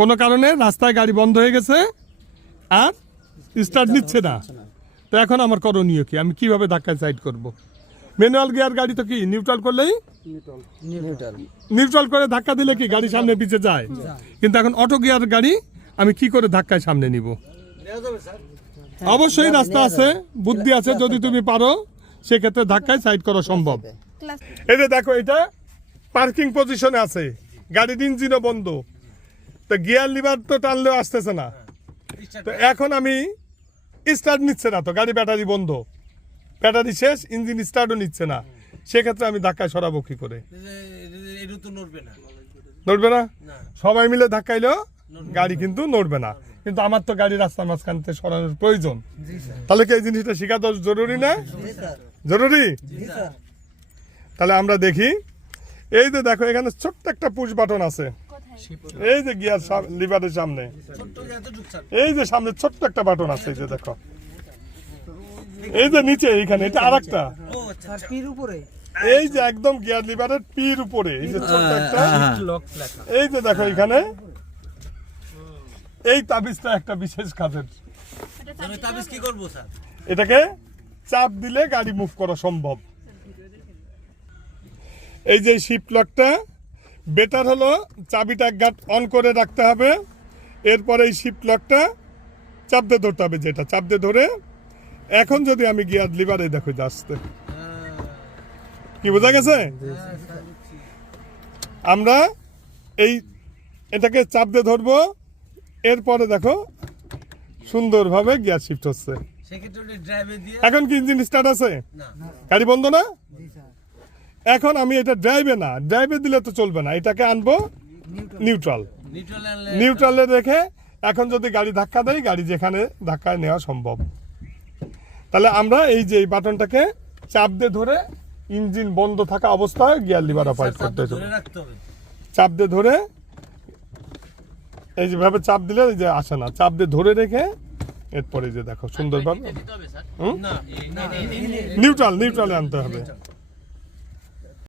কোনো কারণে রাস্তায় গাড়ি বন্ধ হয়ে গেছে আর স্টার্ট নিচ্ছে না। তো এখন আমার করণীয় কি? আমি কীভাবে ধাক্কায় সাইড করব? ম্যানুয়াল গিয়ার গাড়ি তো কি নিউট্রাল করলেই? নিউট্রাল নিউট্রাল করে ধাক্কা দিলে কি গাড়ি সামনে পিছে যায়? কিন্তু এখন অটো গিয়ার গাড়ি আমি কি করে ধাক্কায় সামনে নিব? অবশ্যই রাস্তা আছে বুদ্ধি আছে যদি তুমি পারো সেক্ষেত্রে ধাক্কায় সাইড করা সম্ভব। এই যে দেখো এটা পার্কিং পজিশনে আছে। গাড়ির ইঞ্জিনও বন্ধ। তো গিয়ার লিভার তো টানলেও আসতেছে না। তো এখন আমি স্টার্ট নিচ্ছে না তো গাড়ি ব্যাটারি বন্ধ। ব্যাটারি শেষ ইঞ্জিন স্টার্টও নিচ্ছে না। সেক্ষেত্রে আমি ধাক্কায় সরাবো কি করে? নড়বে না। সবাই মিলে ধাক্কাইলেও গাড়ি কিন্তু নড়বে না। কিন্তু আমার তো গাড়ি রাস্তার মাঝখান থেকে সরানোর প্রয়োজন। তাহলে কি এই জিনিসটা শেখা তো জরুরি না? জরুরি? তাহলে আমরা দেখি। এই যে দেখো এখানে ছোট্ট একটা পুশ বাটন আছে। এই যে গিয়ার লিভারের সামনে। এই যে সামনে ছোট্ট একটা বাটন আছে এই যে দেখো। এই যে নিচে এইখানে এটা আরেকটা। এই যে একদম গিয়ার লিভারের পির উপরে এই যে ছোট্ট একটা। এই যে দেখো এখানে এই তাবিজটা একটা বিশেষ কাজের। তাবিজ কি করব স্যার এটাকে চাপ দিলে গাড়ি মুভ করা সম্ভব। এই যে শিপ লকটা বেটার হলো চাবিটা গাট অন করে রাখতে হবে। এরপরে এই শিফট লকটা চাপ দিয়ে ধরতে হবে যেটা চাপ দিয়ে ধরে এখন যদি আমি গিয়ার লিভারে দেখো আসতে কি বোঝা গেছে? আমরা এই এটাকে চাপ দিয়ে ধরবো এরপরে দেখো সুন্দরভাবে গিয়ার শিফট হচ্ছে। এখন কি ইঞ্জিন স্টার্ট আছে? গাড়ি বন্ধ না? জি স্যার। এখন আমি এটা ড্রাইভে না ড্রাইভে দিলে তো চলবে না এটাকে আনব নিউট্রাল নিউট্রাল রেখে এখন যদি গাড়ি ধাক্কা দেয় গাড়ি যেখানে ধাক্কায় নেওয়া সম্ভব। তাহলে আমরা এই যে এই বাটনটাকে চাপ দিয়ে ধরে ইঞ্জিন বন্ধ থাকা অবস্থায় গিয়ার লিভার অপারেট করতে হবে। চাপ দিয়ে ধরে এই যেভাবে চাপ দিলে এই যে আসে না চাপ দিয়ে ধরে রেখে এরপরে যে দেখো সুন্দরভাবে। নিউট্রাল নিউট্রালে আনতে হবে।